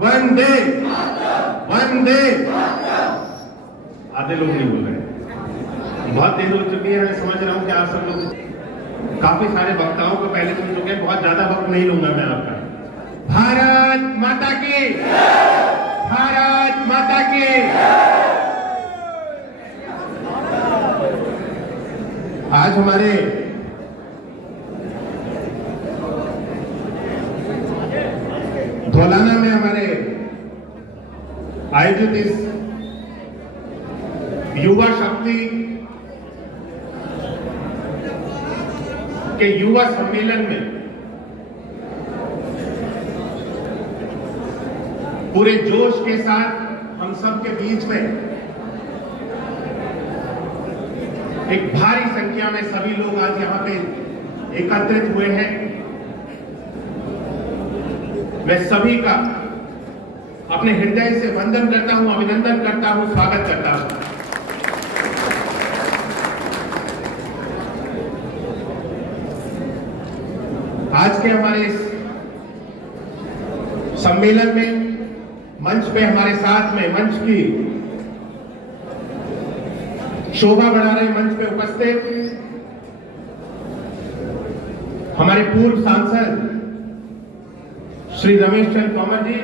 वंदे वंदे। आधे लोग नहीं बोल रहे, बहुत देर हो चुकी है। मैं समझ रहा हूं कि आप सब लोग काफी सारे वक्ताओं को पहले सुन चुके हैं, बहुत ज्यादा वक्त नहीं लूंगा मैं आपका। भारत माता की, भारत माता की। आज हमारे धौलाना में हमारे आयोजित इस युवा शक्ति के युवा सम्मेलन में पूरे जोश के साथ हम सब के बीच में एक भारी संख्या में सभी लोग आज यहां पे एकत्रित हुए हैं। मैं सभी का अपने हृदय से वंदन करता हूं, अभिनंदन करता हूं, स्वागत करता हूं। आज के हमारे इस सम्मेलन में मंच पे हमारे साथ में मंच की शोभा बढ़ा रहे मंच पे उपस्थित हमारे पूर्व सांसद श्री रमेश चंद्र तोमर जी,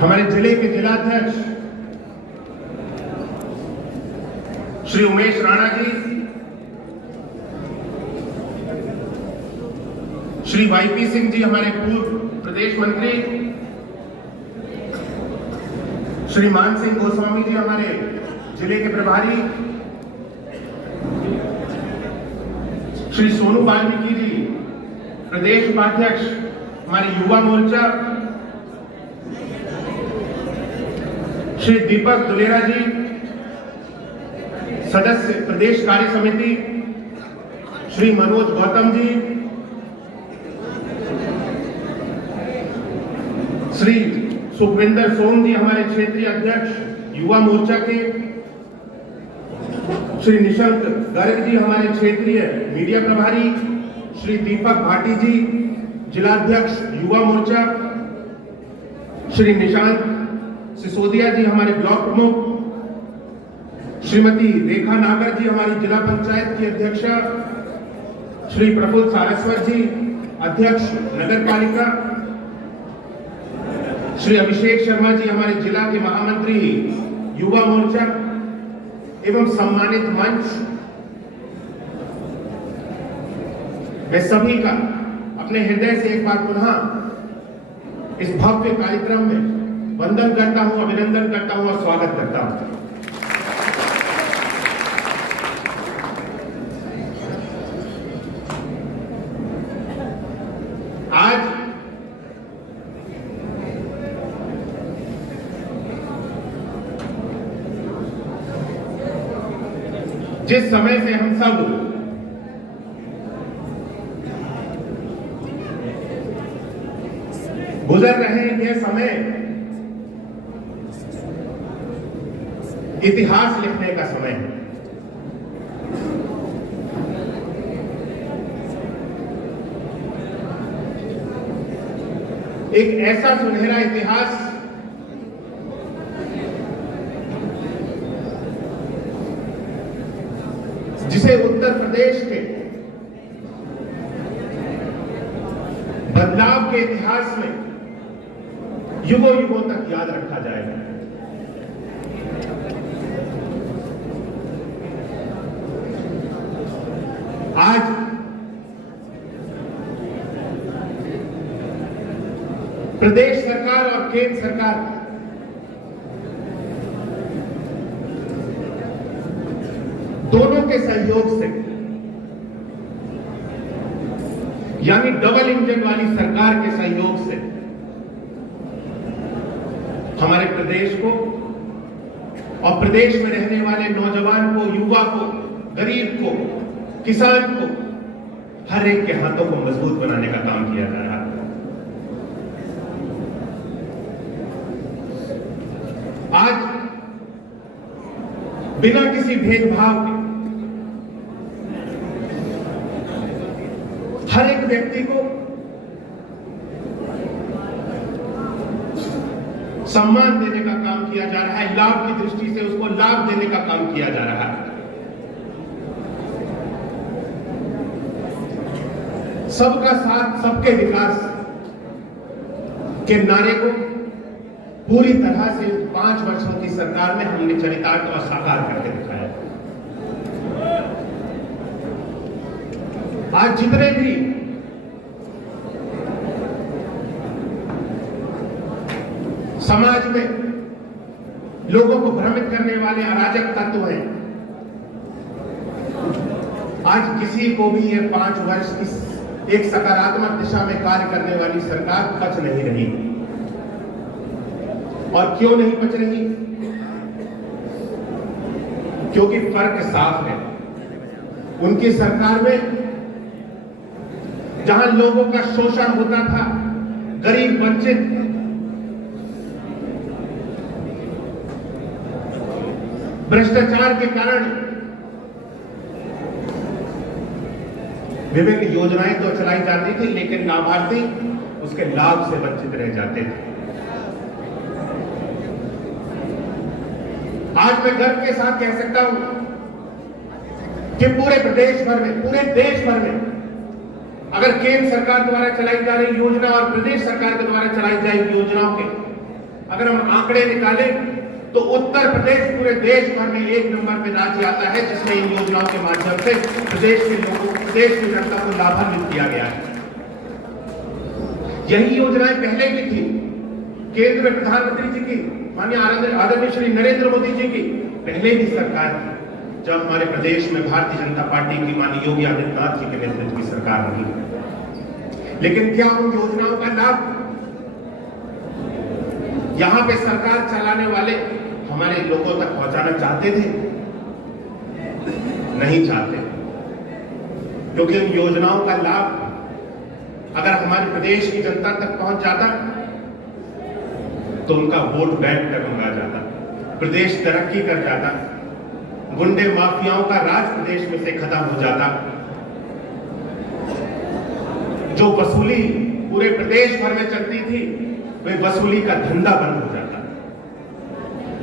हमारे जिले के जिलाध्यक्ष श्री उमेश राणा जी, श्री वाईपी सिंह जी हमारे पूर्व प्रदेश मंत्री, श्री मान सिंह गोस्वामी जी हमारे जिले के प्रभारी, श्री सोनू वाल्मीकि जी प्रदेश उपाध्यक्ष हमारे युवा मोर्चा, श्री दीपक दुलेरा जी सदस्य प्रदेश कार्य समिति, श्री मनोज गौतम जी, श्री सुखविंदर सोम जी हमारे क्षेत्रीय अध्यक्ष युवा मोर्चा के, श्री निशंक गर्ग जी हमारे क्षेत्रीय मीडिया प्रभारी, श्री दीपक भाटी जी जिलाध्यक्ष युवा मोर्चा, श्री निशांत सिसोदिया जी हमारे ब्लॉक प्रमुख, श्रीमती रेखा नागर जी हमारी जिला पंचायत की अध्यक्षा, श्री प्रफुल्ल सारस्वत जी अध्यक्ष नगर पालिका, श्री अभिषेक शर्मा जी हमारे जिला के महामंत्री युवा मोर्चा एवं सम्मानित मंच, मैं सभी का अपने हृदय से एक बार पुनः इस भव्य कार्यक्रम में वंदन करता हूं, अभिनंदन करता हूं और स्वागत करता हूं। आज जिस समय से हम सब गुजर रहे हैं, यह समय इतिहास लिखने का समय है। एक ऐसा सुनहरा इतिहास जिसे उत्तर प्रदेश के बदलाव के इतिहास में युगों युगों तक याद रखा जाएगा। आज प्रदेश सरकार और केंद्र सरकार दोनों के सहयोग से, यानी डबल इंजन वाली सरकार के सहयोग से हमारे प्रदेश को और प्रदेश में रहने वाले नौजवान को, युवा को, गरीब को, किसान को, हर एक के हाथों को मजबूत बनाने का काम किया जा रहा है। आज बिना किसी भेदभाव के हर एक व्यक्ति को सम्मान देने का काम किया जा रहा है, लाभ की दृष्टि से उसको लाभ देने का काम किया जा रहा है। सबका साथ सबके विकास के नारे को पूरी तरह से 5 वर्षों की सरकार में हमने चरितार्थ और साकार करके दिखाया। आज जितने भी समाज में लोगों को भ्रमित करने वाले अराजक तत्व हैं, आज किसी को भी ये 5 वर्ष की एक सकारात्मक दिशा में कार्य करने वाली सरकार पच नहीं रही। और क्यों नहीं पच रही? क्योंकि फर्क साफ है। उनकी सरकार में जहां लोगों का शोषण होता था, गरीब वंचित, भ्रष्टाचार के कारण विभिन्न योजनाएं तो चलाई जाती थी, लेकिन लाभार्थी उसके लाभ से वंचित रह जाते थे। आज मैं गर्व के साथ कह सकता हूं कि पूरे प्रदेश भर में, पूरे देश भर में अगर केंद्र सरकार द्वारा चलाई जा रही योजना और प्रदेश सरकार के द्वारा चलाई जाएगी योजनाओं के अगर हम आंकड़े निकालें तो उत्तर प्रदेश पूरे देश भर में 1 नंबर पे राज्य आता है जिसमें इन योजनाओं के माध्यम से प्रदेश के लोगों, प्रदेश की जनता को लाभान्वित किया गया है। यही योजनाएं पहले भी थी। केंद्र में प्रधानमंत्री जी की, माननीय आदरणीय श्री नरेंद्र मोदी जी की पहले भी सरकार थी, जब हमारे प्रदेश में भारतीय जनता पार्टी की माननीय योगी आदित्यनाथ जी के नेतृत्व की सरकार रही। लेकिन क्या उन योजनाओं का लाभ यहां पे सरकार चलाने वाले हमारे लोगों तक पहुंचाना चाहते थे? नहीं चाहते, क्योंकि उन योजनाओं का लाभ अगर हमारे प्रदेश की जनता तक पहुंच जाता तो उनका वोट बैंक डगमगा जाता, प्रदेश तरक्की कर जाता, गुंडे माफियाओं का राज प्रदेश में से खत्म हो जाता, जो वसूली पूरे प्रदेश भर में चलती थी वे वसूली का धंधा बंद हो जाता,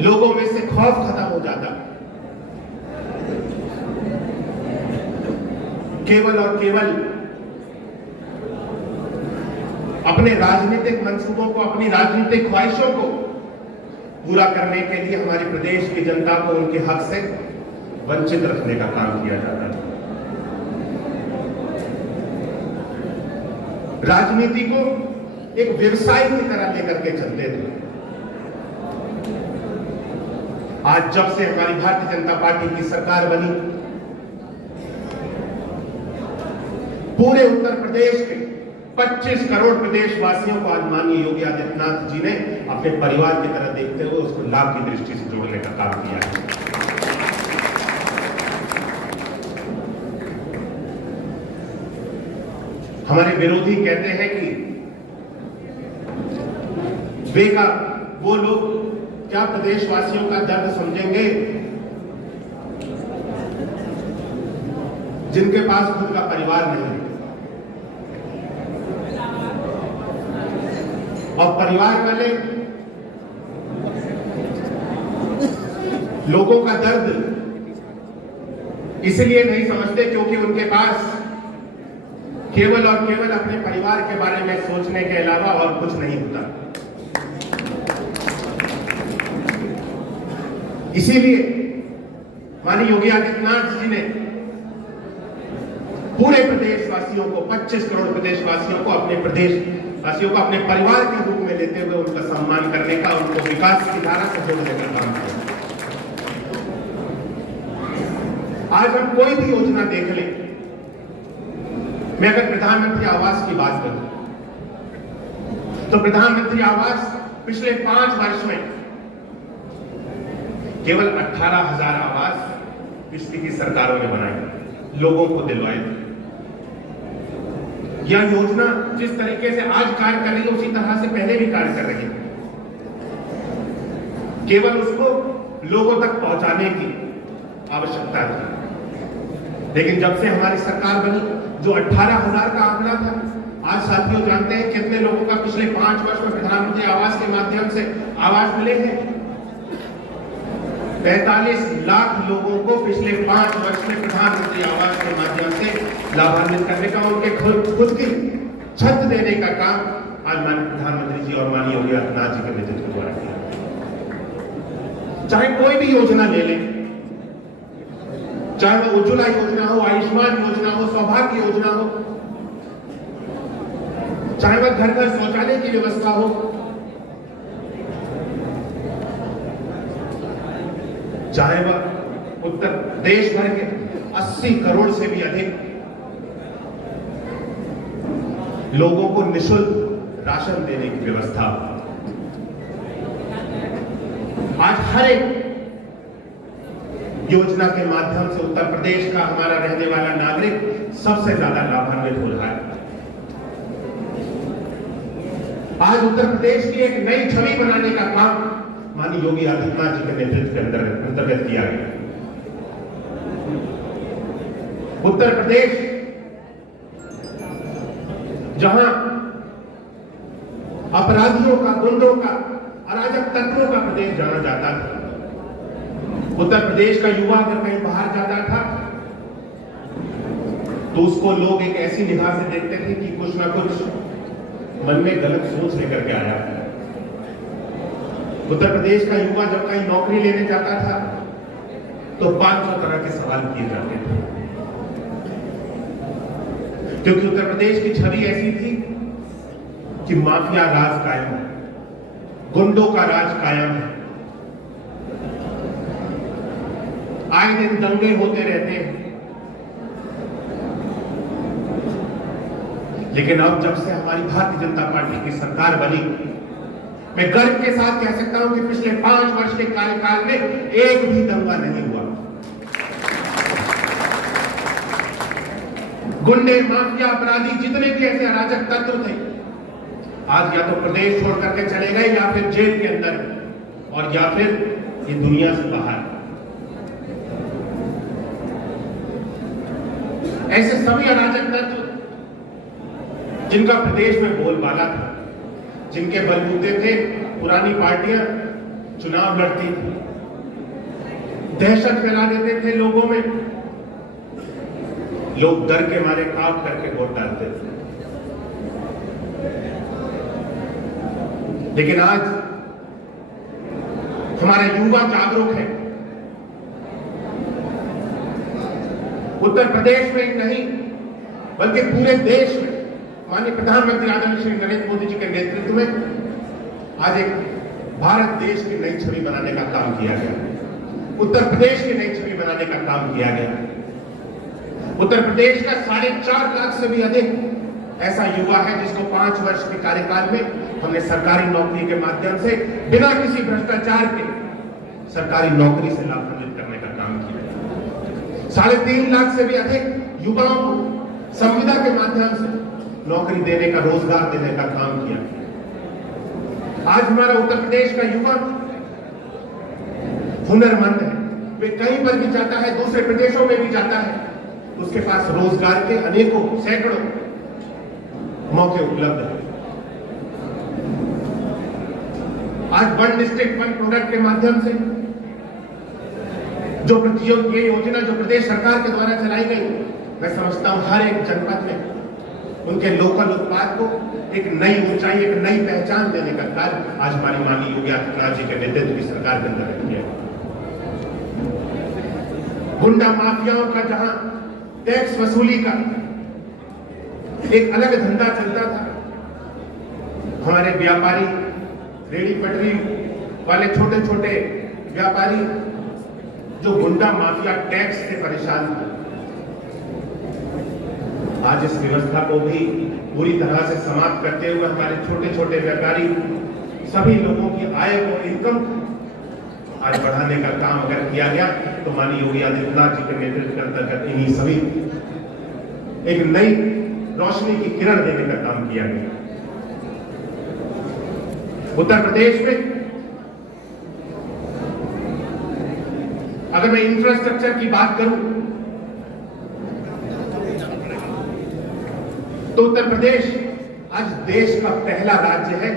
लोगों में से खौफ खत्म हो जाता। केवल और केवल अपने राजनीतिक मंसूबों को, अपनी राजनीतिक ख्वाहिशों को पूरा करने के लिए हमारे प्रदेश की जनता को उनके हक से वंचित रखने का काम किया जाता था। राजनीति को एक व्यवसाय की तरह लेकर के चलते थे। आज जब से हमारी भारतीय जनता पार्टी की सरकार बनी, पूरे उत्तर प्रदेश के 25 करोड़ प्रदेशवासियों को आज माननीय योगी आदित्यनाथ जी ने अपने परिवार की तरह देखते हुए उसको लाभ की दृष्टि से जोड़ने का काम किया है। हमारे विरोधी कहते हैं कि वो लोग क्या प्रदेशवासियों का दर्द समझेंगे जिनके पास खुद का परिवार नहीं है। और परिवार वाले लोगों का दर्द इसलिए नहीं समझते क्योंकि उनके पास केवल और केवल अपने परिवार के बारे में सोचने के अलावा और कुछ नहीं होता। इसीलिए माननीय योगी आदित्यनाथ जी ने पूरे प्रदेशवासियों को, 25 करोड़ प्रदेशवासियों को अपने प्रदेशवासियों को अपने परिवार के रूप में लेते हुए उनका सम्मान करने का, उनको विकास की धारा से जोड़ने का काम किया। आज हम कोई भी योजना देख लें, मैं अगर प्रधानमंत्री आवास की बात करूं तो प्रधानमंत्री आवास पिछले 5 वर्ष में केवल 18,000 आवास पिछली की सरकारों ने बनाए, लोगों को दिलवाए। यह योजना जिस तरीके से आज कार्य कर रही है उसी तरह से पहले भी कार्य कर रही है, केवल उसको लोगों तक पहुंचाने की आवश्यकता थी। लेकिन जब से हमारी सरकार बनी, जो 18,000 का आंकड़ा था आज साथियों जानते हैं कितने लोगों का पिछले 5 वर्ष में प्रधानमंत्री आवास के माध्यम से आवास मिले हैं? 45 लाख लोगों को पिछले 5 वर्ष में प्रधानमंत्री आवास के माध्यम से लाभान्वित करने का, उनके खुद की छत देने का काम आज माननीय प्रधानमंत्री जी और माननीय योगी आदित्यनाथ जी के नेतृत्व द्वारा किया। चाहे कोई भी योजना ले लें, चाहे वो उज्ज्वला योजना हो, आयुष्मान योजना हो, सौभाग्य योजना हो, चाहे वह घर घर शौचालय की व्यवस्था हो, चाहे वह उत्तर देश भर के 80 करोड़ से भी अधिक लोगों को निःशुल्क राशन देने की व्यवस्था। आज हर एक योजना के माध्यम से उत्तर प्रदेश का हमारा रहने वाला नागरिक सबसे ज्यादा लाभान्वित हो रहा है। आज उत्तर प्रदेश की एक नई छवि बनाने का काम माननीय योगी आदित्यनाथ जी के नेतृत्व के अंतर्गत किया गया। उत्तर प्रदेश जहां अपराधियों का, गुंडों का, अराजक तत्वों का प्रदेश जाना जाता था, उत्तर प्रदेश का युवा अगर कहीं बाहर जाता था तो उसको लोग एक ऐसी निगाह से देखते थे कि कुछ ना कुछ मन में गलत सोच लेकर के आया। उत्तर प्रदेश का युवा जब कहीं नौकरी लेने जाता था तो 500 तरह के सवाल किए जाते थे, क्योंकि उत्तर प्रदेश की छवि ऐसी थी कि माफिया राज कायम है, गुंडों का राज कायम है, आए दिन दंगे होते रहते हैं। लेकिन अब जब से हमारी भारतीय जनता पार्टी की सरकार बनी, मैं गर्व के साथ कह सकता हूं कि पिछले 5 वर्ष के कार्यकाल में एक भी दंगा नहीं हुआ। गुंडे, माफिया, अपराधी, जितने भी ऐसे अराजक तत्व थे, आज या तो प्रदेश छोड़ करके चले गए, या फिर जेल के अंदर, और या फिर ये दुनिया से बाहर। ऐसे सभी अराजक तत्व जिनका प्रदेश में बोलबाला था, जिनके बलबूते थे पुरानी पार्टियां चुनाव लड़ती थी, दहशत फैला देते थे लोगों में, लोग डर के मारे कांप करके वोट डालते थे। लेकिन आज हमारे युवा जागरूक है। उत्तर प्रदेश में ही नहीं बल्कि पूरे देश में माननीय प्रधानमंत्री आदरणीय श्री नरेंद्र मोदी जी के नेतृत्व में आज एक भारत देश की नई छवि बनाने का काम किया गया। उत्तर प्रदेश की नई छवि बनाने का काम किया गया। उत्तर प्रदेश का 4.5 लाख से भी अधिक ऐसा युवा है जिसको 5 वर्ष के कार्यकाल में हमने सरकारी नौकरी के माध्यम से बिना किसी भ्रष्टाचार के सरकारी नौकरी से लाभान्वित करने का काम किया। 3.5 लाख से भी अधिक युवाओं को संविदा के माध्यम से नौकरी देने का, रोजगार देने का काम किया। आज हमारा उत्तर प्रदेश का युवा हुनरमंद है, वे कहीं पर भी जाता है, दूसरे प्रदेशों में भी जाता है, उसके पास रोजगार के अनेकों, सैकड़ों मौके उपलब्ध है। आज वन डिस्ट्रिक्ट वन प्रोडक्ट के माध्यम से जो ये योजना जो प्रदेश सरकार के द्वारा चलाई गई, मैं समझता हूं हर एक जनपद में उनके लोकल उत्पाद को एक नई ऊंचाई, एक नई पहचान देने का कार्य आज हमारी माननीय योगी आदित्यनाथ जी के नेतृत्व की सरकार के अंदर किया। गुंडा माफियाओं का जहां टैक्स वसूली का एक अलग धंधा चलता था, हमारे व्यापारी, रेडी पटरी वाले छोटे छोटे व्यापारी जो गुंडा माफिया टैक्स से परेशान थे, आज इस व्यवस्था को भी पूरी तरह से समाप्त करते हुए हमारे छोटे छोटे व्यापारी, सभी लोगों की आय को, इनकम आज बढ़ाने का काम अगर किया गया तो माननीय योगी आदित्यनाथ जी के नेतृत्व के अंतर्गत इन्हीं सभी एक नई रोशनी की किरण देने का काम किया गया। उत्तर प्रदेश में अगर मैं इंफ्रास्ट्रक्चर की बात करूं तो उत्तर प्रदेश आज देश का पहला राज्य है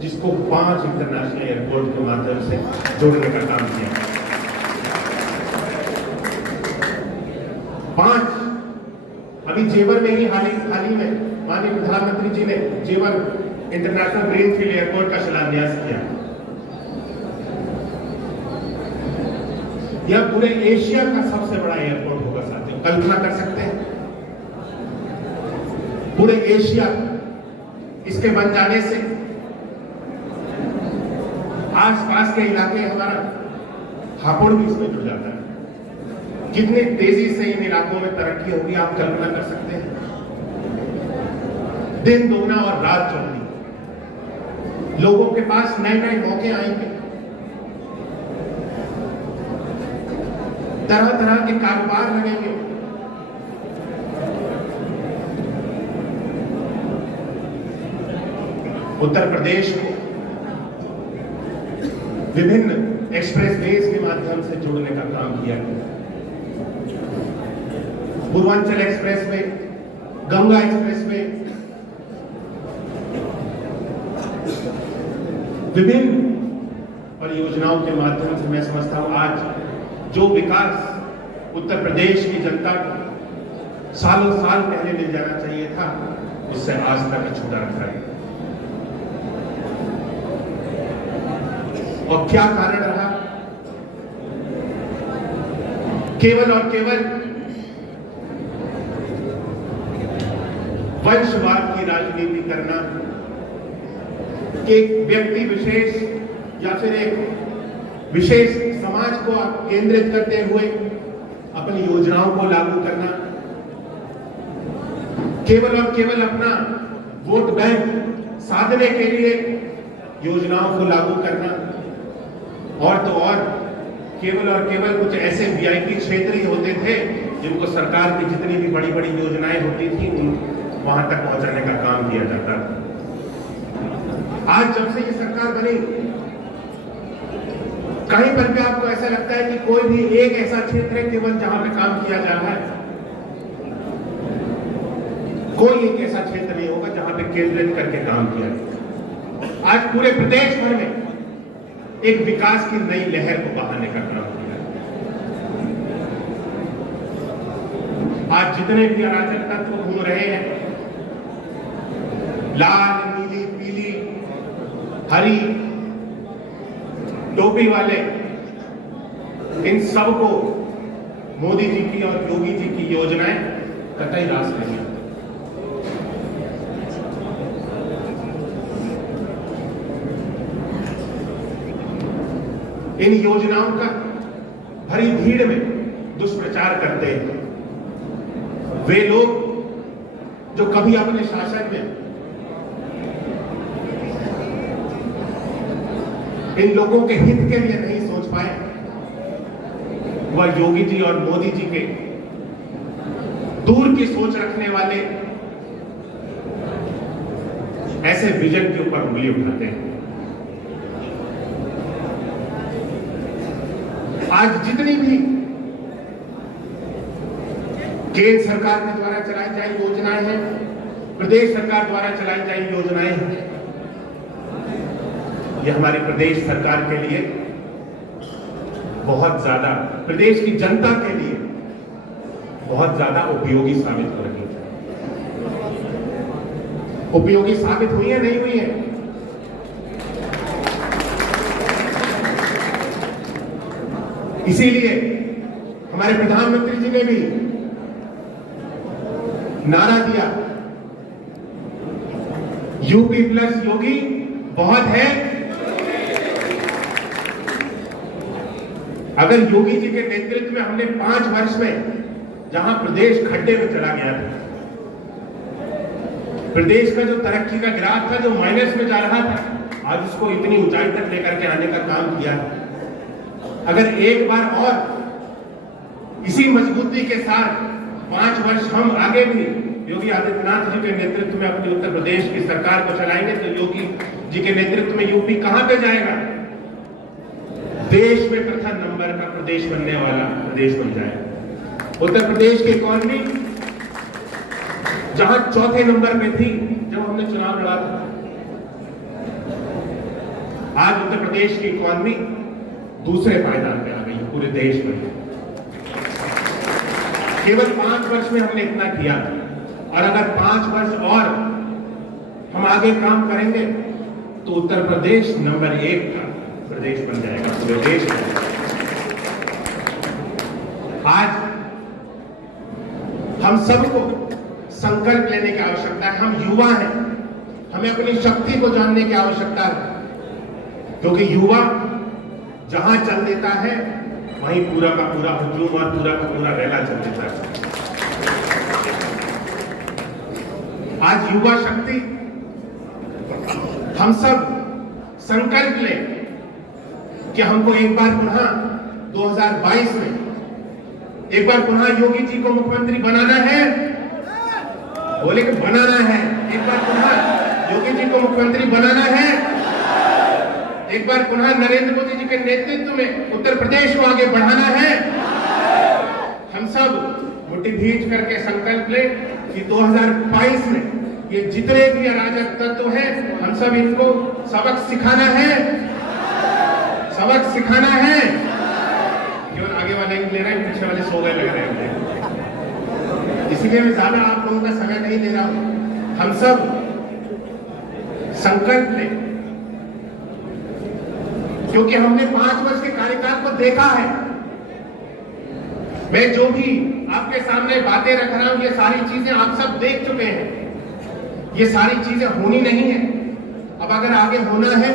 जिसको 5 इंटरनेशनल एयरपोर्ट के माध्यम से जोड़ने का काम किया। 5। अभी जेवर में ही हाल ही में माननीय प्रधानमंत्री जी ने जेवर इंटरनेशनल ग्रीनफील्ड एयरपोर्ट का शिलान्यास किया। यह पूरे एशिया का सबसे बड़ा एयरपोर्ट होगा साथियों, कल्पना कर सकते हैं? पूरे एशिया इसके बन जाने से आसपास के इलाके हमारा हापुड़ भी इसमें जुड़ जाता है। कितनी तेजी से इन इलाकों में तरक्की होगी आप कल्पना कर सकते हैं? दिन दोगुना और रात चौगुनी, लोगों के पास नए नए मौके आएंगे, तरह तरह के कारोबार लगेंगे। उत्तर प्रदेश को विभिन्न एक्सप्रेसवेज के माध्यम से जोड़ने का काम किया गया। पूर्वांचल एक्सप्रेसवे, गंगा एक्सप्रेसवे, विभिन्न परियोजनाओं के माध्यम से मैं समझता हूं आज जो विकास उत्तर प्रदेश की जनता को सालों साल पहले मिल जाना चाहिए था, उससे आज तक अछूता रखा है। और क्या कारण रहा? केवल और केवल वंशवाद की राजनीति करना, एक व्यक्ति विशेष या फिर एक विशेष समाज को केंद्रित करते हुए अपनी योजनाओं को लागू करना, केवल और केवल अपना वोट बैंक साधने के लिए योजनाओं को लागू करना, और तो और केवल कुछ ऐसे वीआईपी क्षेत्र ही होते थे जिनको सरकार की जितनी भी बड़ी बड़ी योजनाएं होती थी उन वहां तक पहुंचाने का काम किया जाता था। आज जब से ये सरकार बनी, कहीं पर भी आपको ऐसा लगता है कि कोई भी एक ऐसा क्षेत्र है केवल जहां पे काम किया जा रहा है? कोई एक ऐसा क्षेत्र नहीं होगा जहां पे केंद्रित करके काम किया जाए। आज पूरे प्रदेश भर में एक विकास की नई लहर को बहाने का काम किया। आज जितने भी अराजक तत्व घूम रहे हैं, लाल, नीली, पीली, हरी टोपी वाले, इन सबको मोदी जी की और योगी जी की योजनाएं कतई रास नहीं आती। इन योजनाओं का भरी भीड़ में दुष्प्रचार करते हैं वे लोग जो कभी अपने शासन में इन लोगों के हित के लिए नहीं सोच पाए। वह योगी जी और मोदी जी के दूर की सोच रखने वाले ऐसे विजन के ऊपर उंगली उठाते हैं। आज जितनी भी केंद्र सरकार के द्वारा चलाई जाए योजनाएं हैं, प्रदेश सरकार द्वारा चलाई जाए योजनाएं हैं, यह हमारी प्रदेश सरकार के लिए बहुत ज्यादा, प्रदेश की जनता के लिए बहुत ज्यादा उपयोगी साबित हो रही है। उपयोगी साबित हुई है, नहीं हुई है? इसीलिए हमारे प्रधानमंत्री जी ने भी नारा दिया, यूपी प्लस योगी बहुत है। अगर योगी जी के नेतृत्व में हमने 5 वर्ष में जहां प्रदेश खड्डे में चला गया था, प्रदेश का जो तरक्की का ग्राफ था जो माइनस में जा रहा था, आज उसको इतनी ऊंचाई तक लेकर के आने का काम किया। अगर एक बार और इसी मजबूती के साथ 5 वर्ष हम आगे भी योगी आदित्यनाथ जी के नेतृत्व में अपने उत्तर प्रदेश की सरकार को चलाएंगे तो योगी जी के नेतृत्व में यूपी कहां पे जाएगा? देश में प्रथम नंबर का प्रदेश बनने वाला प्रदेश बन जाएगा। उत्तर प्रदेश की इकॉनमी जहां चौथे नंबर पे थी जब हमने आज उत्तर प्रदेश की इकोनॉमी दूसरे पायदान पे आ गई है पूरे देश में। केवल 5 वर्ष में हमने इतना किया, और अगर 5 वर्ष और हम आगे काम करेंगे तो उत्तर प्रदेश नंबर 1 का प्रदेश बन जाएगा पूरे देश में। आज हम सबको संकल्प लेने की आवश्यकता है। हम युवा हैं, हमें अपनी शक्ति को जानने की आवश्यकता है, क्योंकि युवा जहां चल देता है वहीं पूरा का पूरा हुजूम और पूरा का पूरा रेला चल देता है। आज युवा शक्ति, हम सब संकल्प लें कि हमको एक बार पुनः 2022 में एक बार पुनः योगी जी को मुख्यमंत्री बनाना है। बोले कि बनाना है, एक बार पुनः योगी जी को मुख्यमंत्री बनाना है। एक बार पुनः नरेंद्र मोदी जी के नेतृत्व में उत्तर प्रदेश को आगे बढ़ाना है। हम सब मुट्ठी भींच करके संकल्प लें कि 2022 में ये जितने भी अराजक तत्व हैं, हम सब इनको सबक सिखाना है, सबक सिखाना है। केवल आगे वाले ले रहे हैं, पीछे वाले सो गए लग रहे हैं, इसीलिए मैं ज्यादा आप लोगों का समय नहीं ले रहा हूं। हम सब संकल्प लें, क्योंकि हमने 5 वर्ष के कार्यकाल को देखा है। मैं जो भी आपके सामने बातें रख रहा हूं, ये सारी चीजें आप सब देख चुके हैं। ये सारी चीजें होनी नहीं है। अब अगर आगे होना है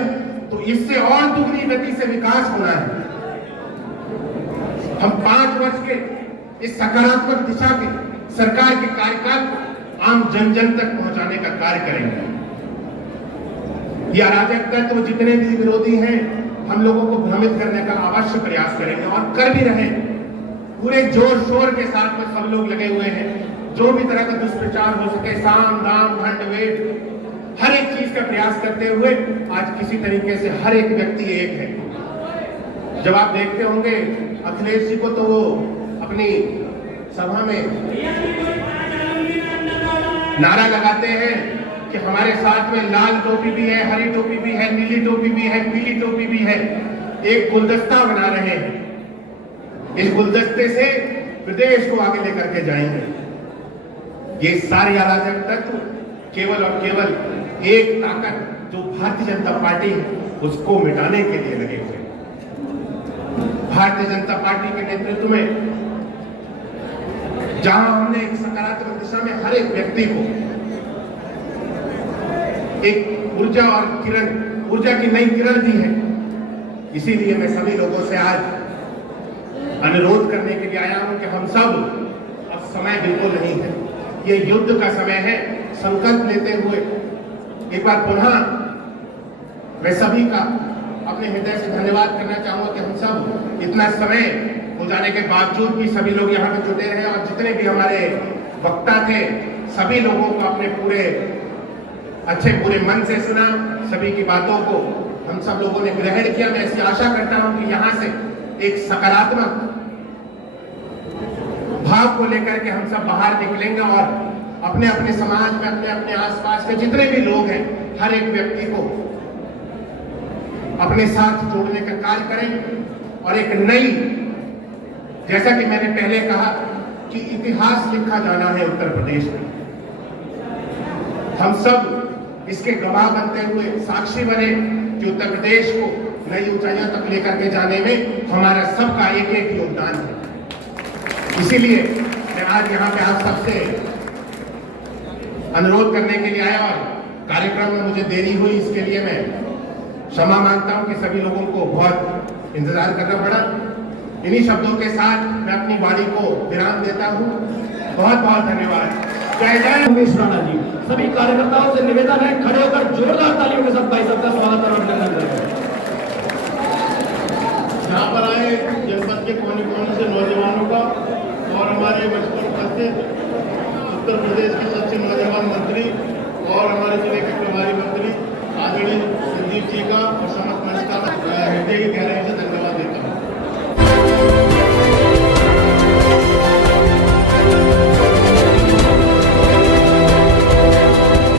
तो इससे और दुगनी गति से विकास होना है। हम 5 वर्ष के इस सकारात्मक दिशा के सरकार के कार्यकाल को आम जन जन तक पहुंचाने का कार्य करेंगे। ये अराजक तत्व जितने भी विरोधी हैं, हम लोगों को भ्रमित करने का अवश्य प्रयास करेंगे और कर भी रहे हैं। पूरे जोर शोर के साथ में सब लोग लगे हुए हैं। जो भी तरह का दुष्प्रचार हो सके, साम दाम भंड वेट, हर एक चीज का प्रयास करते हुए आज किसी तरीके से हर एक व्यक्ति एक है। जब आप देखते होंगे अखिलेश जी को, तो वो अपनी सभा में नारा लगाते हैं कि हमारे साथ में लाल टोपी भी है, हरी टोपी भी है, नीली टोपी भी है, पीली टोपी भी है। एक गुलदस्ता बना रहे हैं। इस गुलदस्ते से प्रदेश को आगे लेकर के जाएंगे। ये सारे अराजक तत्व केवल और केवल एक ताकत, जो भारतीय जनता पार्टी है, उसको मिटाने के लिए लगे हुए हैं। भारतीय जनता पार्टी के नेतृत्व में जहां हमने एक सकारात्मक दिशा में हर एक व्यक्ति को एक ऊर्जा और किरण, ऊर्जा की नई किरण दी है। इसीलिए मैं सभी लोगों से आज अनुरोध करने के लिए आया हूं कि हम सब, अब समय बिल्कुल नहीं है, ये युद्ध का समय है। संकल्प लेते हुए एक बार पुनः मैं सभी का अपने हृदय से धन्यवाद करना चाहूंगा कि हम सब इतना समय हो जाने के बावजूद भी सभी लोग यहाँ पे जुटे रहे, और जितने भी हमारे वक्ता थे सभी लोगों को अपने पूरे अच्छे पूरे मन से सुना। सभी की बातों को हम सब लोगों ने ग्रहण किया। मैं ऐसी आशा करता हूं कि यहाँ से एक सकारात्मक भाव को लेकर के हम सब बाहर निकलेंगे और अपने अपने समाज में, अपने अपने आसपास के जितने भी लोग हैं, हर एक व्यक्ति को अपने साथ जोड़ने का कार्य करें। और एक नई, जैसा कि मैंने पहले कहा कि इतिहास लिखा जाना है उत्तर प्रदेश में। हम सब इसके गवाह बनते हुए साक्षी बने कि उत्तर प्रदेश को नई ऊंचाइयों तक लेकर के जाने में हमारा सबका एक एक योगदान है। इसीलिए मैं आज यहाँ पे आप सबसे अनुरोध करने के लिए आया, और कार्यक्रम में मुझे देरी हुई, इसके लिए मैं क्षमा मांगता हूं कि सभी लोगों को बहुत इंतजार करना पड़ा। इन्हीं शब्दों के साथ मैं अपनी वाणी को विराम देता हूं। बहुत बहुत धन्यवाद। जय जय उमेश राणा जी। सभी कार्यकर्ताओं से निवेदन है, खड़े होकर जोरदार तालियों के साथ भाई साहब का स्वागत और अभिनंदन करें। यहाँ पर आए जनपद के कोने कोने से नौजवानों का और हमारे बचपन उपस्थित उत्तर प्रदेश के सबसे नौजवान मंत्री और हमारे जिले के प्रभारी मंत्री आदरणीय संदीप जी का और समस्त मंच का हृदय की गहराई